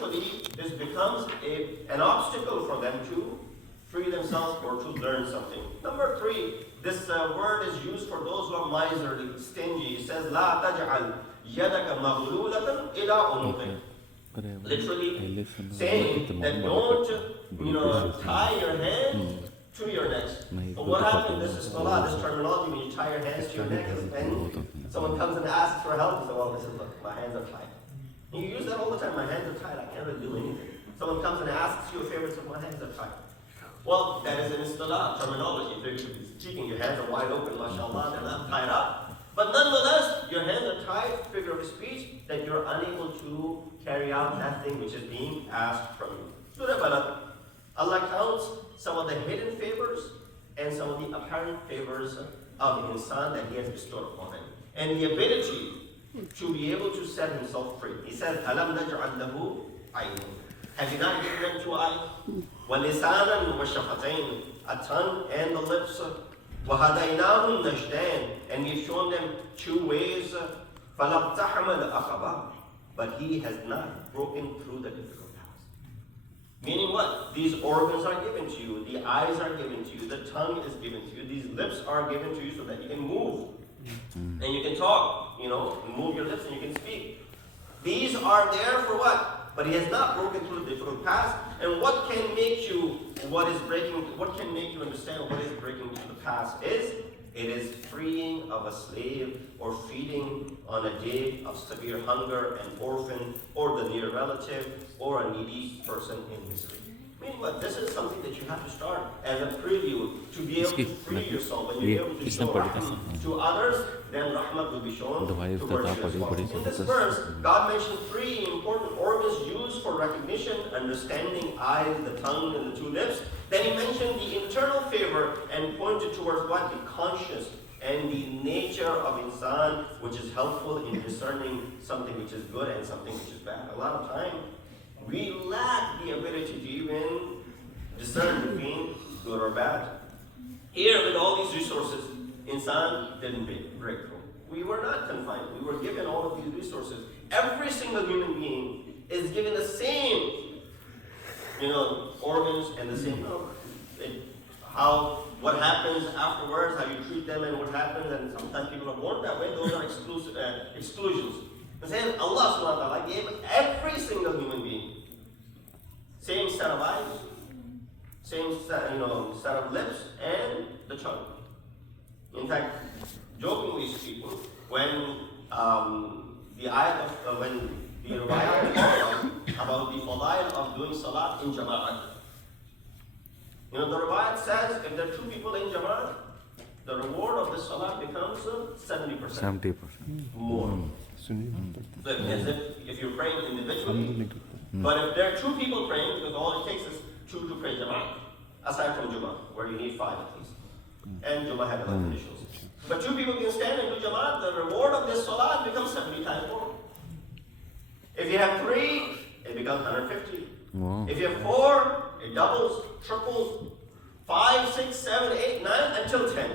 literally this becomes an obstacle for them to free themselves or to learn something. Number 3, this word is used for those who are miserly, stingy. It says, لا تجعل يدك مغلولة إلى عنقك. Literally saying that don't, tie your hands to your neck. But what happened? This is salah, this terminology, when you tie your hands to your neck, is when someone comes and asks for help, you say, well, listen, look, my hands are tied. You use that all the time, my hands are tied, I can't really do anything. Someone comes and asks you a favor, so my hands are tied. Well, that is an istilah terminology. Figuratively speaking, your hands are wide open, mashallah, they're not tied up. But nonetheless, your hands are tied, figure of speech, that you're unable to carry out that thing which is being asked from you. Surah Balad, Allah counts some of the hidden favors and some of the apparent favors of the insan that He has bestowed upon him. And the ability to be able to set himself free. He says, Alam naj'al lahu aynayn. Have you not given them 2 eyes? وَلِسَانًا وَشَفَتَيْنِ, a tongue and the lips. وَهَدَيْنَاهُمْ نَجْدَيْنِ, and we've shown them 2 ways. فَلَقْتَحَمَ الْأَقَبَةِ, but he has not broken through the difficult path. Meaning what? These organs are given to you, the eyes are given to you, the tongue is given to you, these lips are given to you so that you can move. And you can talk, move your lips and you can speak. These are there for what? But he has not broken through the difficult path. And what can make you understand what is breaking through the path is, it is freeing of a slave or feeding on a day of severe hunger, an orphan, or the near relative, or a needy person in misery. Meaning what? This is something that you have to start as a preview to be able to free yourself. When you're able to show rahmah to others, then rahmah will be shown towards you as well. In this verse, God mentions 3 important organs used for recognition, understanding, eyes, the tongue, and the 2 lips. Then He mentioned the internal favor and pointed towards what? The conscious and the nature of insan, which is helpful in discerning something which is good and something which is bad. A lot of time, we lack the ability to even discern between good or bad. Here, with all these resources, insan didn't break through. We were not confined. We were given all of these resources. Every single human being is given the same, organs and the same number. What happens afterwards, how you treat them, and what happens, and sometimes people are born that way. Those are exclusions. And saying Allah subhanahu wa ta'ala gave every single human being same set of eyes, same set, set of lips, and the tongue. In fact, jokingly speaking, when the ayat of when the riwayat talks about the fadail of doing salat in jama'at, the riwayat says if there are 2 people in jama'at, the reward of the salat becomes 70%. More. So as if you're praying individually, but if there are 2 people praying, because all it takes is 2 to pray jama'at, aside from Jumma, where you need 5 at least. And Jumma had 11 conditions. But 2 people can stand and do jama'at, the reward of this salat becomes 70 times more. If you have 3, it becomes 150. Wow. If you have 4, it doubles, triples, 5, 6, 7, 8, 9, until 10.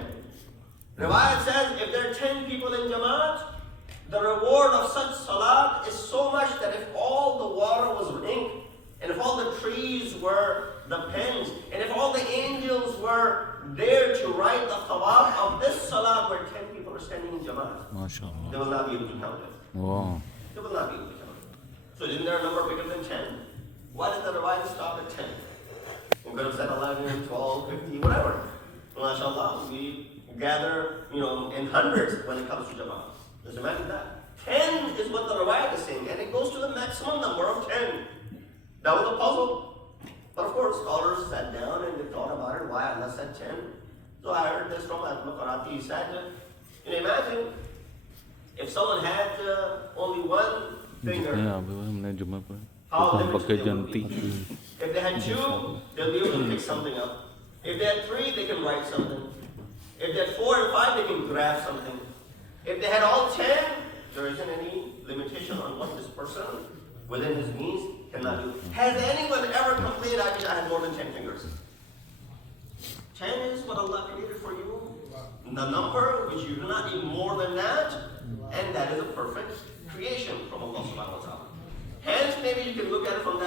Riwayat says if there are 10 people in jama'at, the reward of such salat is so much that if all the water was ink, and if all the trees were the pens, and if all the angels were there to write the thawab of this salat where 10 people are standing in jama'at, they will not be able to count it. Wow. They will not be able to count it. So isn't there a number bigger than 10? Why did the riwayat stop at 10? We could have said 11, 12, 15, whatever. MashaAllah, we gather, in hundreds when it comes to jama'at. Just imagine that. 10 is what the riwayat is saying, and it goes to the maximum number of 10. That was a puzzle. But of course, scholars sat down and they thought about it, why Allah said 10. So I heard this from Al-Qarati. He said, imagine if someone had only 1 finger, how limited they would be. If they had 2, they'll be able to pick something up. If they had 3, they can write something. If they had 4 and 5, they can grab something. If they had all 10, there isn't any limitation on what this person, within his means, cannot do. Has anyone ever complained, I wish I had more than 10 fingers? 10 is what Allah created for you. The number which you do not need more than that, and that is a perfect creation from Allah subhanahu wa ta'ala. Hence, maybe you can look at it from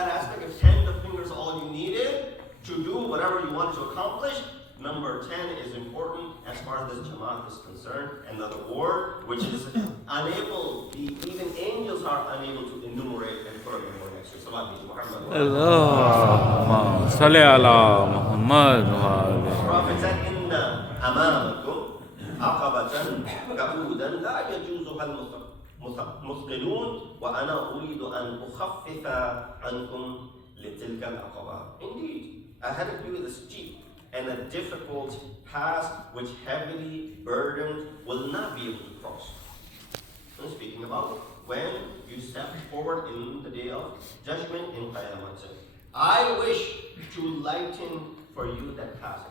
to do whatever you want to accomplish. Number 10 is important as far as this Jamaat is concerned, and the reward, which is unable, even angels are unable to enumerate and put it in next to Allahumma salli ala Muhammad wa alihi. The Prophet said, Inna amamakum aqabatan ka'udan la yajuzuha al-musqilun wa ana uridu an ukhaffifa ankum litilka al-aqaba. Indeed, ahead of you is steep and a difficult path which heavily burdened will not be able to cross. I'm speaking about when you step forward in the day of judgment in Qiyamah. I wish to lighten for you that path.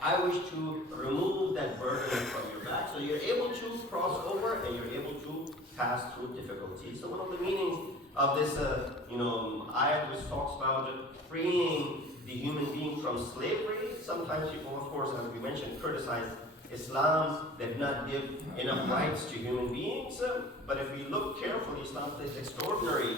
I wish to remove that burden from your back so you're able to cross over and you're able to pass through difficulties. So one of the meanings of this ayat which talks about freeing the human being from slavery. Sometimes people, of course, as we mentioned, criticize Islam, did not give enough rights to human beings. But if we look carefully, Islam takes extraordinary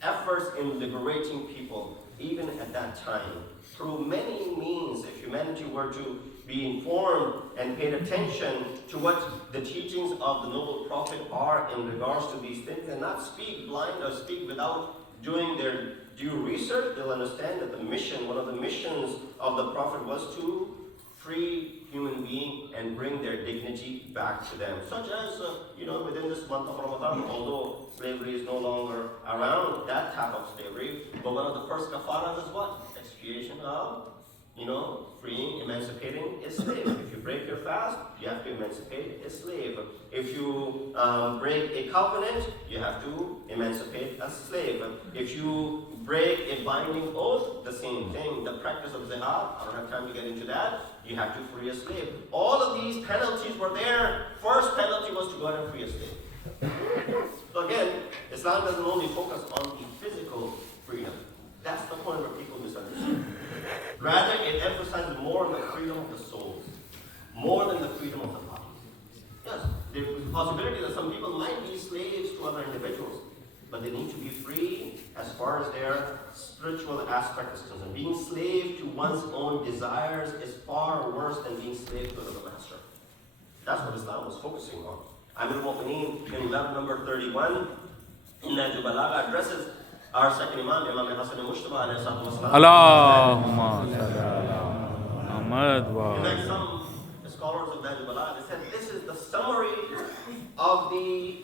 efforts in liberating people, even at that time. Through many means, if humanity were to be informed and paid attention to what the teachings of the noble prophet are in regards to these things, and not speak blind or speak without doing their due research, they'll understand that the mission, one of the missions of the prophet was to free human being and bring their dignity back to them. Such as, within this month of Ramadan, although slavery is no longer around, that type of slavery, but one of the first kafaras is what? Expiation of, freeing, emancipating a slave. If you break your fast, you have to emancipate a slave. If you break a covenant, you have to emancipate a slave. If you break a binding oath, the same thing. The practice of zihar, I don't have time to get into that, you have to free a slave. All of these penalties were there. First penalty was to go out and free a slave. So again, Islam doesn't only focus on the physical freedom. That's the point where people misunderstand. Rather, it emphasizes more on the freedom of the soul, more than the freedom of the body. Yes, there's a possibility that some people might be slaves to other individuals, but they need to be free as far as their spiritual aspect is concerned. Being slave to one's own desires is far worse than being slave to another master. That's what Islam was focusing on. Amir al-Mu'mineen in love number 31, in Nahj al-Balagha addresses our second Imam, Imam Hassan al-Mushtaba alayhi salatu wasalam. Allahumma salli ala Muhammad wa In fact, some scholars of Nahj al-Balagha, they said this is the summary of the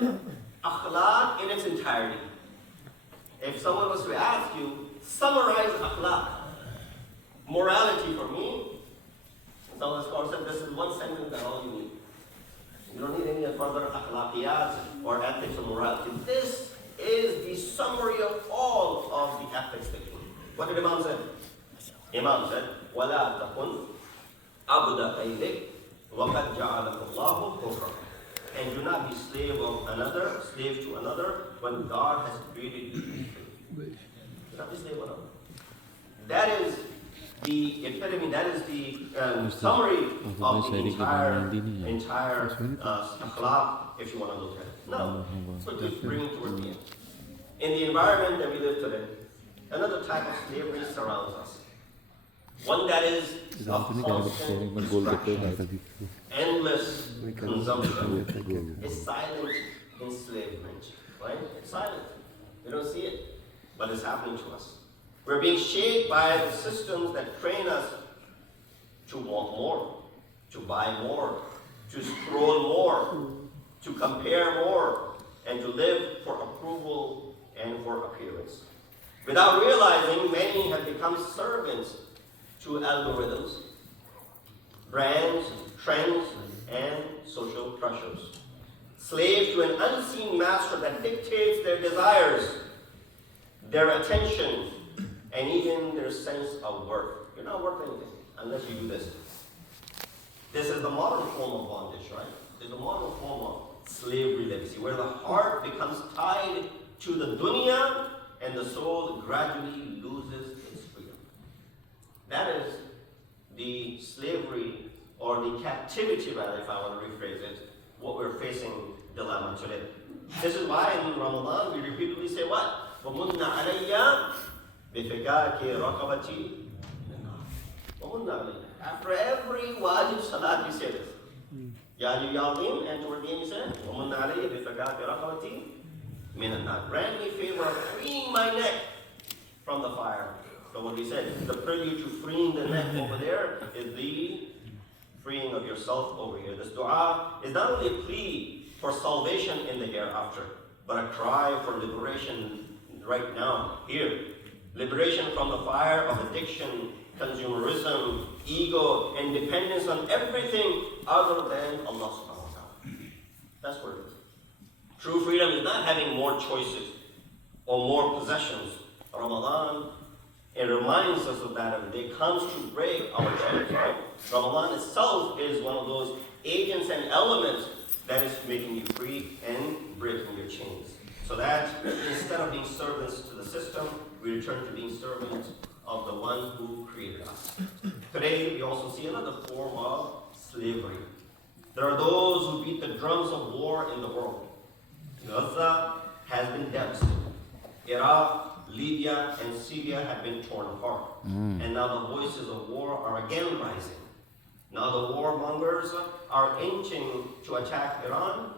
akhlaq in its entirety. If someone was to ask you, summarize akhlaq, morality for me, some of the scholars said this is one sentence that all you need. You don't need any further akhlaqiyat or ethics or morality. This is the summary of all of the ethics that you need. What did Imam say? Imam said, وَلَا تَكُنْ عَبْدَ غَيْرِكَ وَقَدْ جَعَلَكَ اللَّهُ حُرًّا. And do not be slave to another, when God has created you to be free. Do not be slave of another. That is the epitome, that is the summary of the entire akhlaq, if you want to look at it. No, but just bring it toward the end. In the environment that we live today, another type of slavery surrounds us. One that is of constant distraction, endless consumption, a silent enslavement, right? It's silent. We don't see it, but it's happening to us. We're being shaped by the systems that train us to want more, to buy more, to scroll more, to compare more, and to live for approval and for appearance. Without realizing, many have become servants to algorithms, brands, trends, and social pressures. Slaves to an unseen master that dictates their desires, their attention, and even their sense of worth. You're not worth anything unless you do this. This is the modern form of bondage, right? It's the modern form of slavery legacy, where the heart becomes tied to the dunya and the soul gradually loses its freedom. That is the slavery, or the captivity rather, if I want to rephrase it, what we're facing dilemma today. This is why in Ramadan we repeatedly say what? وَمُنَّ عَلَيَّ بِفِكَاكِ رَقَبَتِي After every wajib salat, you say this. Ya Ayyuhal and toward the end you say, وَمُنَّ عَلَيَّ بِفَكَاةِ رَقَبَتِي مِنَ النَّارِ. Grant me favor of freeing my neck from the fire. So what he said, the prelude to freeing the neck over there is the freeing of yourself over here. This dua is not only a plea for salvation in the hereafter, but a cry for liberation right now, here. Liberation from the fire of addiction, consumerism, ego, and dependence on everything other than Allah subhanahu wa ta'ala. That's what it is. True freedom is not having more choices or more possessions. Ramadan, it reminds us of that every day. It comes to break our chains. Right? Ramadan itself is one of those agents and elements that is making you free and breaking your chains. So that instead of being servants to the system, we return to being servants of the one who created us. Today, we also see another form of slavery. There are those who beat the drums of war in the world. Gaza has been devastated. Iraq, Libya, and Syria have been torn apart. And now the voices of war are again rising. Now the warmongers are inching to attack Iran.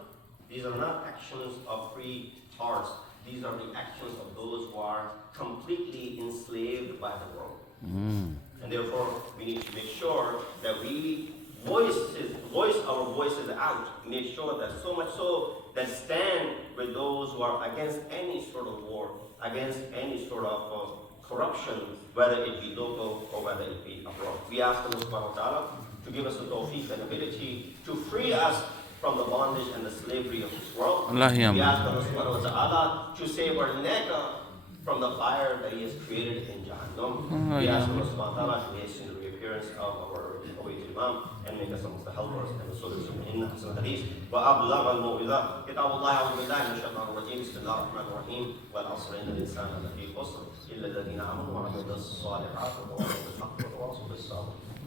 These are not actions of free hearts. These are the actions of those who are completely enslaved by the world. And therefore, we need to make sure that we voice our voices out. Make sure that so much so that stand with those who are against any sort of war, against any sort of corruption, whether it be local or whether it be abroad. We ask Allah subhanahu wa ta'ala to give us the tawfiq and ability to free us from the bondage and the slavery of this world. We ask Allah subhanahu wa ta'ala to save our neck from the fire that He has created in Jahannam. We ask Allah subhanahu wa ta'ala to hasten the reappearance of our awaited Imam and make us amongst the helpers and the soldiers of Inna Hasan Hadith. وأبلغ الموعظة كتاب الله أعوذ بالله من الشيطان الرجيم بسم الله الرحمن الرحيم والعصر إن الإنسان لفي خسر إلا الذين آمنوا وعملوا الصالحات وتواصوا بالحق وتواصوا بالصبر